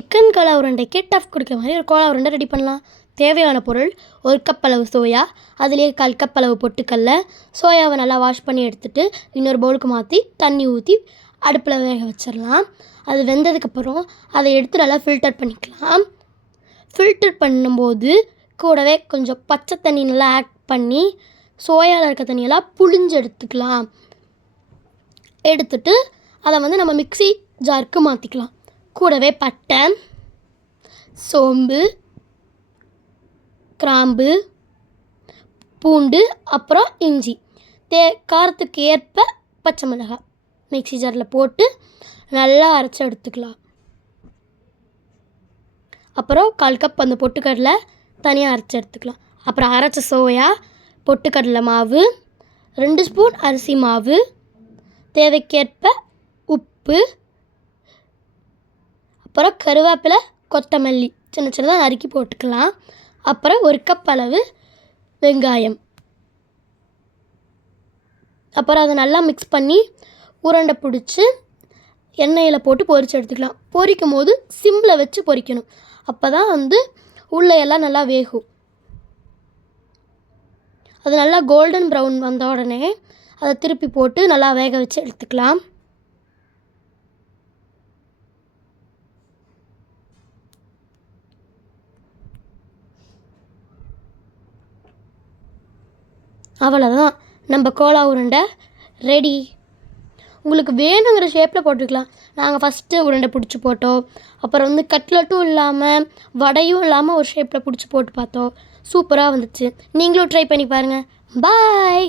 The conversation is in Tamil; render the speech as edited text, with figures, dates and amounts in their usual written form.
சிக்கன் கோலா உருண்டைக்கு டஃப் கொடுக்குற மாதிரி ஒரு கோலா உருண்டை ரெடி பண்ணலாம். தேவையான பொருள்: 1 கப் அளவு சோயா, அதிலேயே 1/4 கப் அளவு பொட்டுக்கடலை. சோயாவை நல்லா வாஷ் பண்ணி எடுத்துகிட்டு இன்னொரு பவுலுக்கு மாற்றி தண்ணி ஊற்றி அடுப்பில் வேக வச்சிடலாம். அது வெந்ததுக்கப்புறம் அதை எடுத்து நல்லா ஃபில்டர் பண்ணிக்கலாம். ஃபில்டர் பண்ணும்போது கூடவே கொஞ்சம் பச்சை தண்ணி நல்லா ஆட் பண்ணி சோயாவில் இருக்க தண்ணியெல்லாம் புழிஞ்சு எடுத்துக்கலாம். எடுத்துட்டு அதை நம்ம மிக்ஸி ஜாருக்கு மாற்றிக்கலாம். கூடவே பட்டை, சோம்பு, கிராம்பு, பூண்டு, அப்புறம் இஞ்சி, காரத்துக்கு ஏற்ப பச்சை மிளகாய் மிக்ஸி ஜாரில் போட்டு நல்லா அரைச்சி எடுத்துக்கலாம். அப்புறம் 1/4 கப் அந்த பொட்டுக்கடலை தனியாக அரைச்சி எடுத்துக்கலாம். அப்புறம் அரைச்ச சோயா, பொட்டுக்கடலை மாவு, 2 ஸ்பூன் அரிசி மாவு, தேவைக்கேற்ப உப்பு, அப்புறம் கருவேப்பிலை, கொத்தமல்லி சின்ன சின்னதாக நறுக்கி போட்டுக்கலாம். அப்புறம் 1 கப் அளவு வெங்காயம். அப்புறம் அதை நல்லா மிக்ஸ் பண்ணி உருண்டை பிடிச்சி எண்ணெயில் போட்டு பொரித்து எடுத்துக்கலாம். பொரிக்கும் போது சிம்மில் வச்சு பொரிக்கணும். அப்போ தான் உள்ளே எல்லாம் நல்லா வேகும். அது நல்லா கோல்டன் ப்ரௌன் வந்த உடனே அதை திருப்பி போட்டு நல்லா வேக வச்சு எடுத்துக்கலாம். அவ்வளோதான், நம்ம கோலா உருண்டை ரெடி. உங்களுக்கு வேணுங்கிற ஷேப்பில் போட்டுக்கலாம். நாங்கள் ஃபஸ்ட்டு உருண்டை பிடிச்சி போட்டோம். அப்புறம் கட்லட்டும் இல்லாமல் வடையும் இல்லாமல் ஒரு ஷேப்பில் பிடிச்சி போட்டு பார்த்தோம். சூப்பராக வந்துச்சு. நீங்களும் ட்ரை பண்ணி பாருங்கள். பாய்.